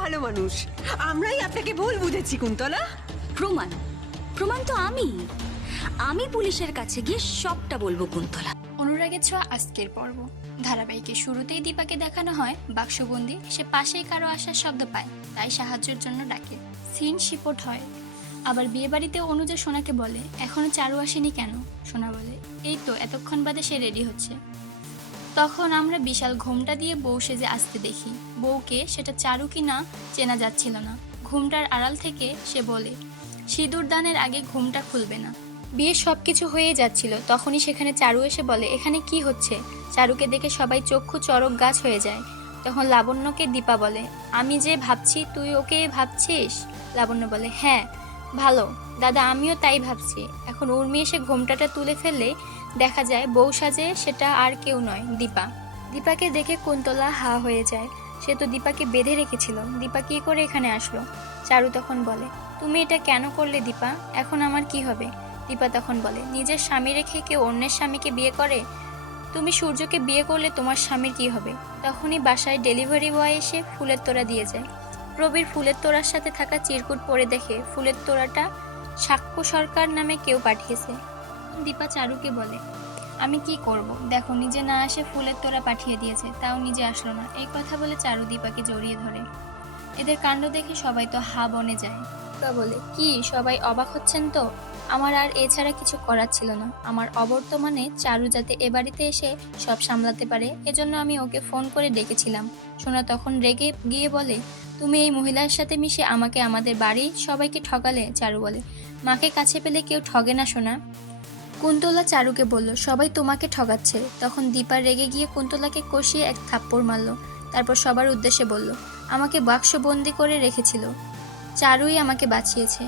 ভালো মানুষ, আমরাই আপনাকে ভুল বুঝেছি কুন্তলা। প্রমাণ প্রমাণ তো আমি পুলিশের কাছে গিয়ে সবটা বলবো কুন্তলা। অনুরাগের ছোঁয়া আজকের পর্ব ধারাবাহিকের শুরুতেই দীপাকে দেখানো হয় বাক্সবন্দি। সে পাশেই কারো আসার শব্দ পায়, তাই সাহায্যের জন্য ডাকে। সিন শিপট হয়। আবার বিয়ে বাড়িতে অনুজা সোনাকে বলে, এখনো চারু আসেনি কেন? সোনা বলে, এই তো এতক্ষণ বাদে সে রেডি হচ্ছে। তখন আমরা বিশাল ঘোমটা দিয়ে বউ সেজে আসতে দেখি। বউকে সেটা চারু কি না চেনা যাচ্ছিল না। ঘুমটার আড়াল থেকে সে বলে, সিঁদুর দানের আগে ঘুমটা খুলবে না। বিয়ে সবকিছু হয়ে যাচ্ছিল, তখনই সেখানে চারু এসে বলে, এখানে কি হচ্ছে? চারুকে দেখে সবাই চক্ষু চড়ক গাছ হয়ে যায়। তখন লাবণ্যকে দীপা বলে, আমি যে ভাবছি তুই ওকে ভাবছিস? লাবণ্য বলে, হ্যাঁ ভালো দাদা, আমিও তাই ভাবছি। এখন উর্মি এসে ঘোমটাটা তুলে ফেললে দেখা যায় বউ সাজে, সেটা আর কেউ নয়, দীপা। দীপাকে দেখে কুন্তলা হা হয়ে যায়। সে তো দীপাকে বেঁধে রেখেছিল, দীপা কি করে এখানে আসলো? চারু তখন বলে, তুমি এটা কেন করলে দীপা? এখন আমার কি হবে? দীপা তখন বলে, নিজের স্বামী রেখে কেউ অন্যের স্বামীকে বিয়ে করে? তুমি সূর্যকে বিয়ে করলে তোমার স্বামীর কি হবে? তখনই বাসায় ডেলিভারি বয় এসে ফুলের তোড়া দিয়ে যায়। প্রবীর ফুলের তোড়ার সাথে থাকা চিরকুট পরে দেখে ফুলের তোড়াটা সাক্ষ্য সরকার নামে কেউ পাঠিয়েছে। দীপা চারুকে বলে, আমি কি করব? দেখো নিজে না আসে ফুলের তোড়া পাঠিয়ে দিয়েছে, তাও নিজে আসলো না। এই কথা বলে চারু দীপাকে জড়িয়ে ধরে। এদের কাণ্ড দেখে সবাই তো হা বনে যায়। দীপা বলে, কি সবাই অবাক হচ্ছেন তো? আমার আর এছাড়া কিছু করার ছিল না। আমার অবর্তমানে চারু যাতে এ বাড়িতে এসে সব সামলাতে পারে, এজন্য আমি ওকে ফোন করে ডেকেছিলাম। সোনা তখন রেগে গিয়ে বলে, তুমি এই মহিলার সাথে মিশে আমাকে আমাদের বাড়ি সবাইকে ঠকালে। চারু বলে, মাকে কাছে পেলে কেউ ঠগে না সোনা। কুন্তলা চারুকে বলল, সবাই তোমাকে ঠগাচ্ছে। তখন দীপা রেগে গিয়ে কুন্তলাকে কষিয়ে এক থাপ্পড় মারল। তারপর সবার উদ্দেশ্যে বলল, আমাকে বাক্সবন্দি করে রেখেছিল, চারুই আমাকে বাঁচিয়েছে।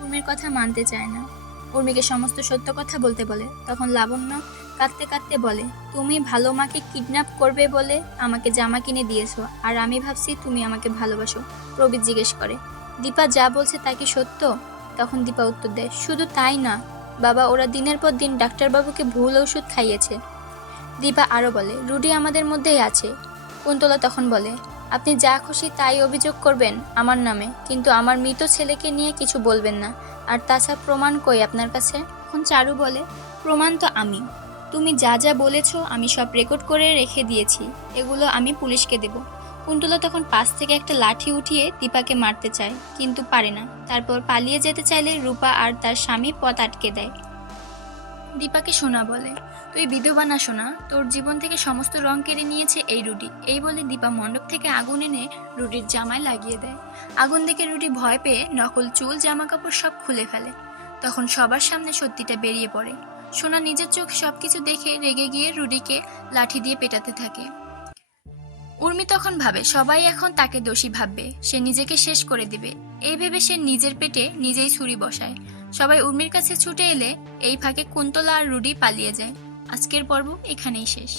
উর্মির কথা মানতে চায় না, উর্মিকে সমস্ত সত্য কথা বলতে বলে। তখন লাবণ্য কাঁদতে কাঁদতে বলে, তুমি ভালো মাকে কিডন্যাপ করবে বলে আমাকে জামা কিনে দিয়েছো, আর আমি ভাবছি তুমি আমাকে ভালোবাসো। প্রবীর জিজ্ঞেস করে, দীপা যা বলছে তা কি সত্য? তখন দীপা উত্তর দেয়, শুধু তাই না বাবা, ওরা দিনের পর দিন ডাক্তারবাবুকে ভুল ওষুধ খাইয়েছে। দীপা আরও বলে, রুডি আমাদের মধ্যেই আছে। কুন্তলা তখন বলে, আপনি যা খুশি তাই অভিযোগ করবেন আমার নামে, কিন্তু আমার মৃত ছেলেকে নিয়ে কিছু বলবেন না। আর তাছাড়া প্রমাণ কই আপনার কাছে? এখন চারু বলে, প্রমাণ তো আমি, তুমি যা যা বলেছ আমি সব রেকর্ড করে রেখে দিয়েছি, এগুলো আমি পুলিশকে দেব। কুন্তলা তখন পাশ থেকে একটা লাঠি উঠিয়ে দীপাকে মারতে চায়, কিন্তু পারে না। তারপর পালিয়ে যেতে চাইলে রূপা আর তার স্বামী পথ আটকে দেয়। দীপাকে সোনা বলে, তুই বিধবা না সোনা, তোর জীবন থেকে সমস্ত রং কেড়ে নিয়েছে এই রুডি। এই বলে দীপা মণ্ডপ থেকে আগুন এনে রুডির জামায় লাগিয়ে দেয়। আগুন দেখে রুডি ভয় পেয়ে নকল চুল জামা কাপড় সব খুলে ফেলে। তখন সবার সামনে সত্যিটা বেরিয়ে পড়ে। সোনা নিজের চোখ সবকিছু দেখে রেগে গিয়ে রুডিকে লাঠি দিয়ে পেটাতে থাকে। উর্মি তখন ভাবে সবাই এখন তাকে দোষী ভাববে, সে নিজেকে শেষ করে দিবে। এই ভেবে সে নিজের পেটে নিজেই ছুরি বসায়। সবাই উর্মির কাছে ছুটে এলে এই ফাঁকে কুন্তলা আর রুডি পালিয়ে যায়। আজকের পর্ব এখানেই শেষ।